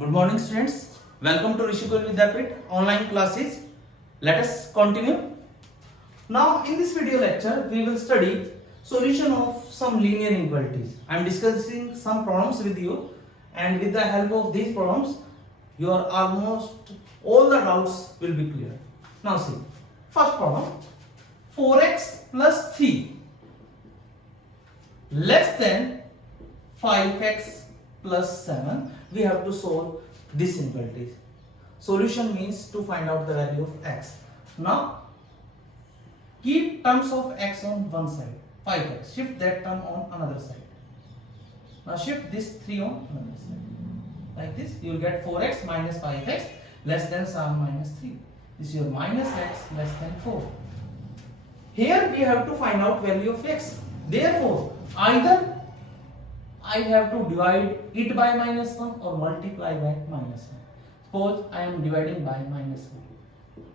Good morning, students. Welcome to Rishikul Vidyapit online classes. Let us continue. Now, in this video lecture, we will study solution of some linear inequalities. I am discussing some problems with you, and with the help of these problems, your almost all the doubts will be clear. Now, see, first problem: 4x plus 3 less than 5x plus 7. We have to solve this inequality. Solution means to find out the value of x. Now keep terms of x on one side, 5x. Shift that term on another side. Now shift this 3 on another side. Like this, you will get 4x minus 5x less than 7 minus 3. This is your minus x less than 4. Here we have to find out value of x. Therefore, either I have to divide it by minus 1 or multiply by minus 1. Suppose I am dividing by minus 1.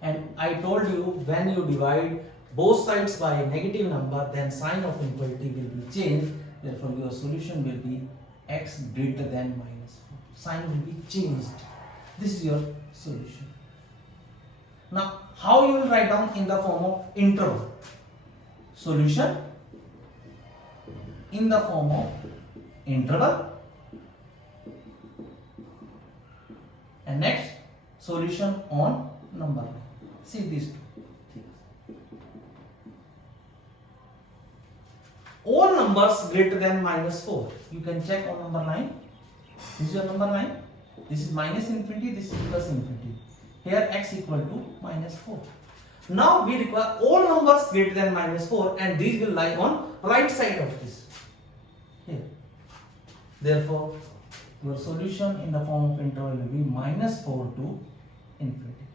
And I told you, when you divide both sides by a negative number, then sign of inequality will be changed. Therefore, your solution will be x greater than minus 4. Sign will be changed. This is your solution. Now, how you will write down in the form of interval? Solution in the form of interval, and next solution on number line. See these two things. All numbers greater than minus 4, you can check on number line. This is your number line. This is minus infinity, this is plus infinity. Here x equal to minus 4. Now we require all numbers greater than minus 4, and these will lie on right side of this. Here. Therefore, your solution in the form of interval will be minus 4 to infinity.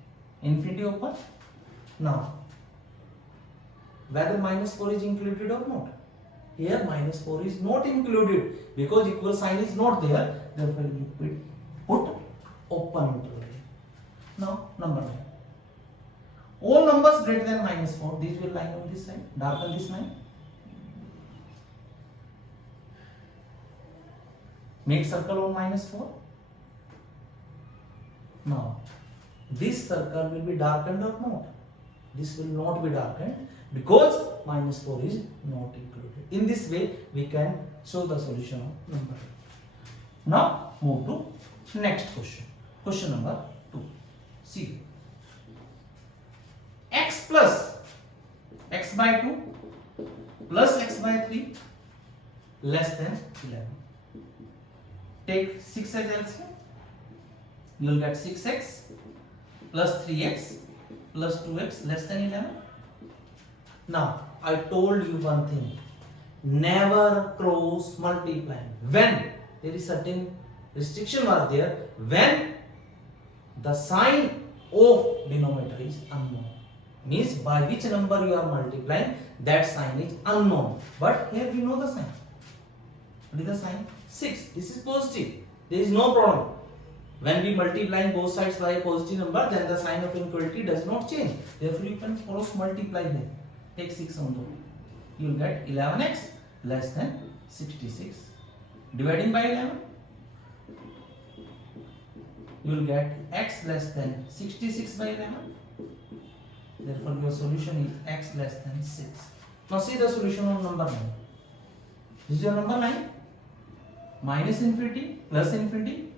Infinity open. Now, whether minus 4 is included or not. Here minus 4 is not included because equal sign is not there. Therefore, you put open interval. Now, number 9. All numbers greater than minus 4, these will lie on this side. Darken this line. Make circle on minus 4. Now, this circle will be darkened or not? This will not be darkened because minus 4 is not included. In this way, we can show the solution of number 8. Now, move to next question. Question number 2. See. X plus x by 2 plus x by 3 less than 11. Take 6 as LCM. You will get 6x plus 3x plus 2x less than 11. Now, I told you one thing. Never cross multiplying. When there is certain restriction was there, when the sign of denominator is unknown. Means by which number you are multiplying, that sign is unknown. But here we know the sign. What is the sign? 6. This is positive. There is no problem. When we multiply both sides by a positive number, then the sign of inequality does not change. Therefore, you can cross multiply here. Take 6 on the way. You will get 11x less than 66. Dividing by 11, you will get x less than 66 by 11. Therefore, your solution is x less than 6. Now, see the solution on number 9. This is your number 9. Minus infinity, plus infinity.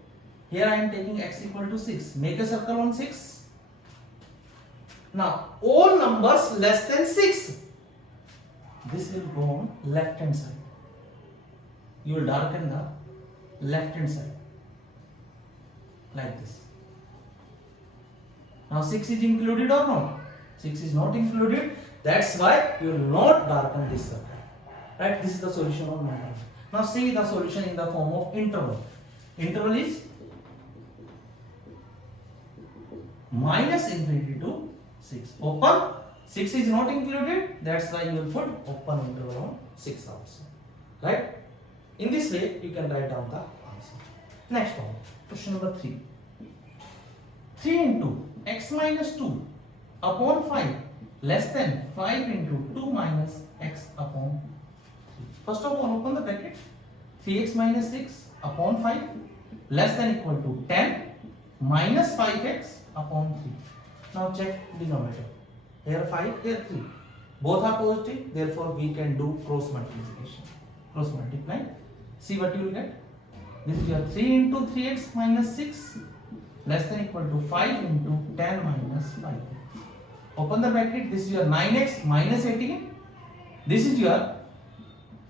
Here I am taking x equal to 6. Make a circle on 6. Now, all numbers less than 6. This will go on left hand side. You will darken the left hand side. Like this. Now, 6 is included or not? 6 is not included. That's why you will not darken this circle. Right? This is the solution of number. Now see the solution in the form of interval. Interval is minus infinity to 6. Open. 6 is not included. That's why you will put open interval on 6 also. Right? In this way, you can write down the answer. Next one. Question number 3. 3 into x minus 2 upon 5 less than 5 into 2 minus x upon 3. First of all, open the bracket. 3x minus 6 upon 5 less than equal to 10 minus 5x upon 3. Now check denominator. Here 5, here 3. Both are positive, therefore we can do cross multiplication. Cross multiply. See what you will get. This is your 3 into 3x minus 6 less than equal to 5 into 10 minus 5. Open the bracket. This is your 9x minus 18. This is your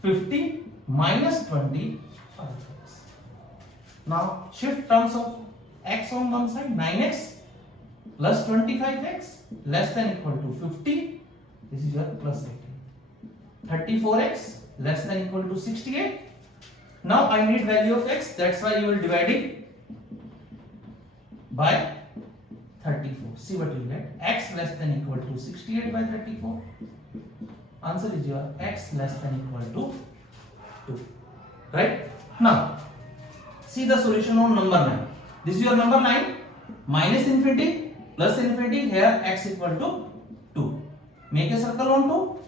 50 minus 25x. Now shift terms of x on one side. 9x plus 25x less than equal to 50. This is your plus 18. 34x less than equal to 68. Now I need value of x. That's why you will divide it by 34. See what you get. X less than equal to 68 by 34. Answer is your x less than equal to 2. Right? Now, see the solution on number 9. This is your number 9. Minus infinity plus infinity. Here x equal to 2. Make a circle on 2.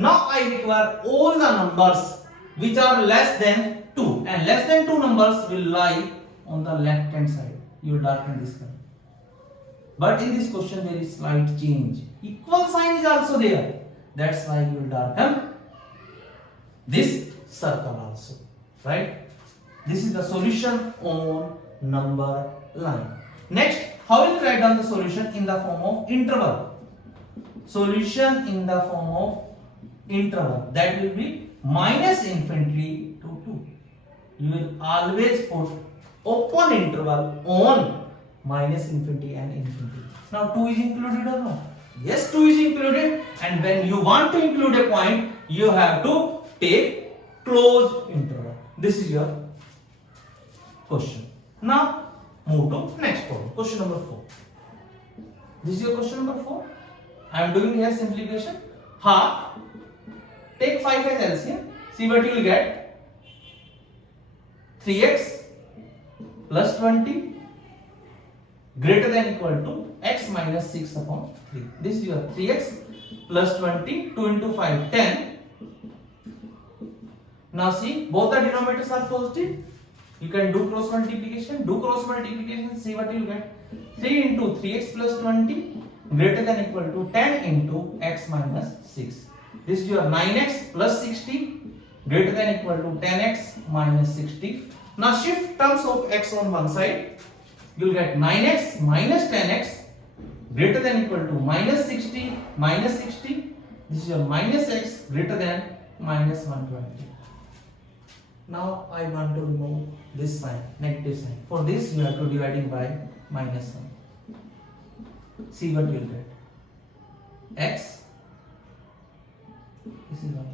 Now I require all the numbers which are less than 2. And less than 2 numbers will lie on the left hand side. You will darken this color. But in this question there is slight change. Equal sign is also there. That's why you will darken this circle also. Right? This is the solution on number line. Next, how will you write down the solution in the form of interval? Solution in the form of interval. That will be minus infinity to 2. You will always put open interval on minus infinity and infinity. Now 2 is included or not? Yes, 2 is included, and when you want to include a point, you have to take closed interval. This is your question. Now move to next problem. Question number 4. This is your question number 4. I am doing here simplification. Half. Take 5 as LCM. See what you will get. 3x plus 20 greater than equal to x minus 6 upon 3. This is your 3x plus 20. 2 into 5, 10. Now see, both the denominators are positive. You can do cross multiplication. Do cross multiplication. See what you will get. 3 into 3x plus 20 greater than equal to 10 into x minus 6. This is your 9x plus 60 greater than equal to 10x minus 60. Now shift terms of x on one side. You will get 9x minus 10x greater than equal to minus 60 minus 60. This is your minus x greater than minus 120. Now I want to remove this sign, negative sign. For this you have to divide it by minus 1. See what you will get. X. This is 1.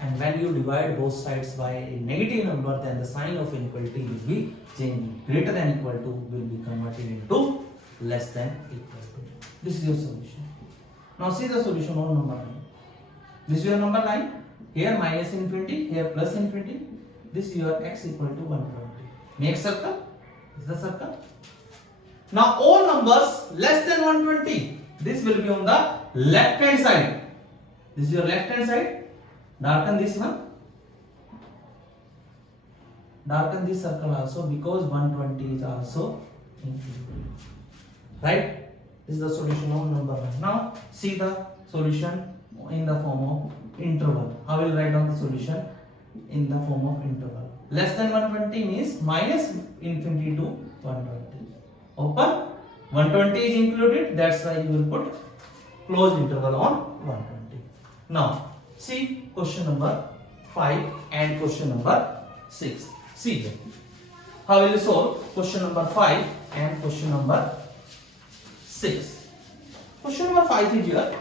And when you divide both sides by a negative number, then the sign of inequality will be changing. Greater than equal to will be converted into less than equal to. This is your solution. Now see the solution on number 9. This is your number 9. Here minus infinity, here plus infinity. This is your x equal to 120. Make circle. This is the circle. Now all numbers less than 120. This will be on the left hand side. This is your left hand side. Darken this one. Darken this circle also, because 120 is also included. Right? This is the solution of number 1. Now see the solution in the form of interval. I will write down the solution in the form of interval. Less than 120 means minus infinity to 120. Open. 120 is included. That's why you will put closed interval on 120. Now see question number 5 and question number 6. See here. How will you solve question number 5 and question number 6? Question number 5 is here.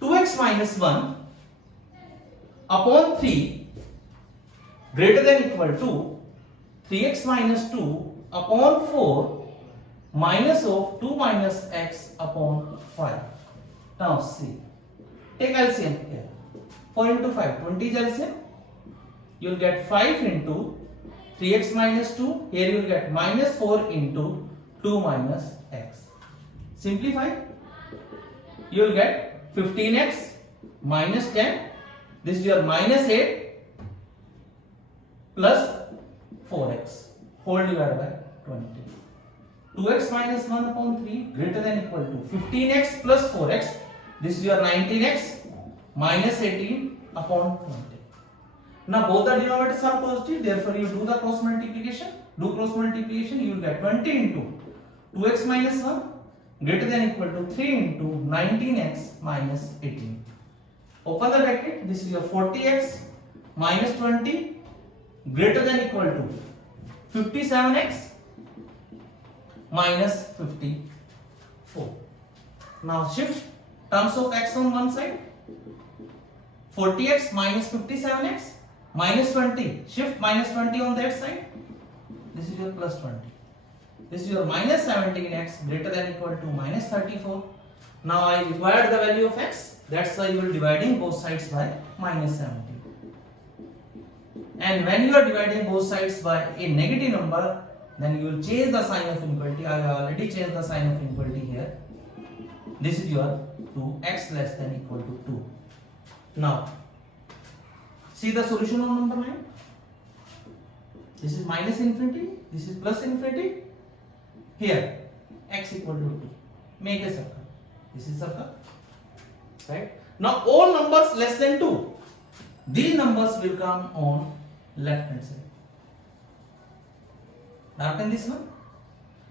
2x minus 1 upon 3 greater than equal to 3x minus 2 upon 4 minus of 2 minus x upon 5. Now see. Take LCM here. 4 into 5, 20 is LCM. You will get 5 into 3x minus 2. Here you will get minus 4 into 2 minus x. Simplify. You will get 15x minus 10. This is your minus 8 plus 4x. whole divided by 20. 2x minus 1 upon 3 greater than equal to 15x plus 4x. This is your 19x minus 18 upon 20. Now both the denominators are positive, therefore you do the cross multiplication. Do cross multiplication, you will get 20 into 2x minus 1 greater than equal to 3 into 19x minus 18. Open the bracket, this is your 40x minus 20 greater than equal to 57x minus 54. Now shift terms of x on one side, 40x minus 57x minus 20, shift minus 20 on that side, this is your plus 20. This is your minus 17x greater than equal to minus 34. Now I required the value of x, that's why you will dividing both sides by minus 17. And when you are dividing both sides by a negative number, then you will change the sign of inequality. I have already changed the sign of inequality here. This is your 2x less than equal to 2. Now, see the solution on number 9. This is minus infinity, this is plus infinity. Here, x equal to 2. Make a circle. This is circle. Right? Now, all numbers less than 2. These numbers will come on left hand side. Darken this one.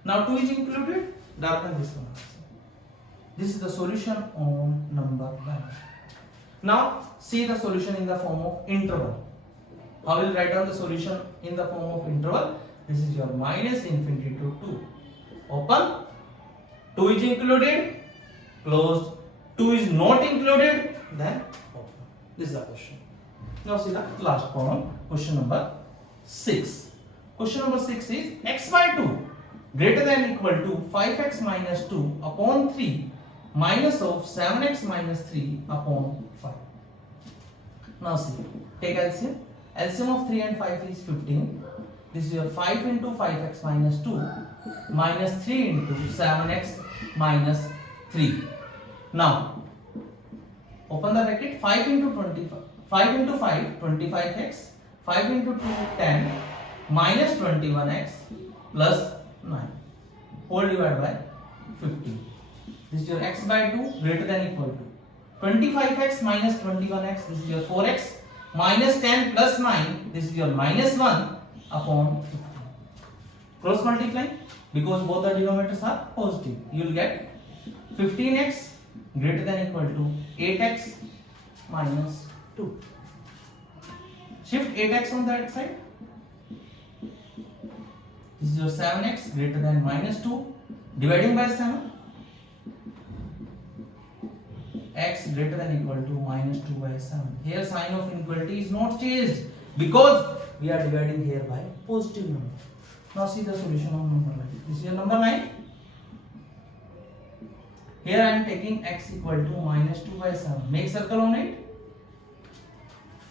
Now 2 is included. Darken this one also. This is the solution on number 9. Now see the solution in the form of interval. How will write down the solution in the form of interval? This is your minus infinity to 2. Open. 2 is included. Closed. 2 is not included. Then open. This is the question. Now see the last column. Question number 6. Question number 6 is x by 2 greater than equal to 5x minus 2 upon 3 minus of 7x minus 3 upon 5. Now see, take LCM. LCM of 3 and 5 is 15. This is your 5 into 5x minus 2 minus 3 into 7x minus 3. Now, open the bracket. 5 into 25. 5 into 5, 25x. 5 into 2, 10. Minus 21x plus 9 whole divided by 15. This is your x by 2 greater than equal to 25x minus 21x. This is your 4x minus 10 plus 9. This is your minus 1 upon 15. Cross multiply because both the denominators are positive. You will get 15x greater than equal to 8x minus 2. Shift 8x on that side. This is your 7x greater than minus 2 dividing by 7. X greater than equal to minus 2 by 7. Here sign of inequality is not changed because we are dividing here by positive number. Now see the solution of number 9. This is your number 9. Here I am taking x equal to minus 2 by 7. Make circle on it.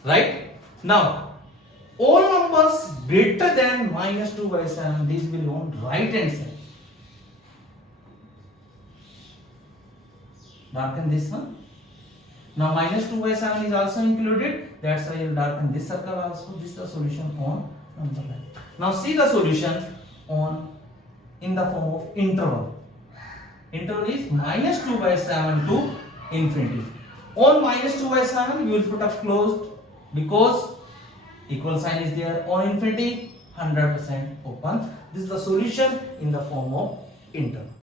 Right? Now all numbers greater than minus 2 by 7, these will on right hand side. Darken this one. Now minus 2 by 7 is also included. That's why you will darken this circle also. This is the solution on number 9. Now see the solution on in the form of interval. Interval is minus 2 by 7 to infinity. On minus 2 by 7 you will put a closed because equal sign is there. On infinity 100% open. This is the solution in the form of interval.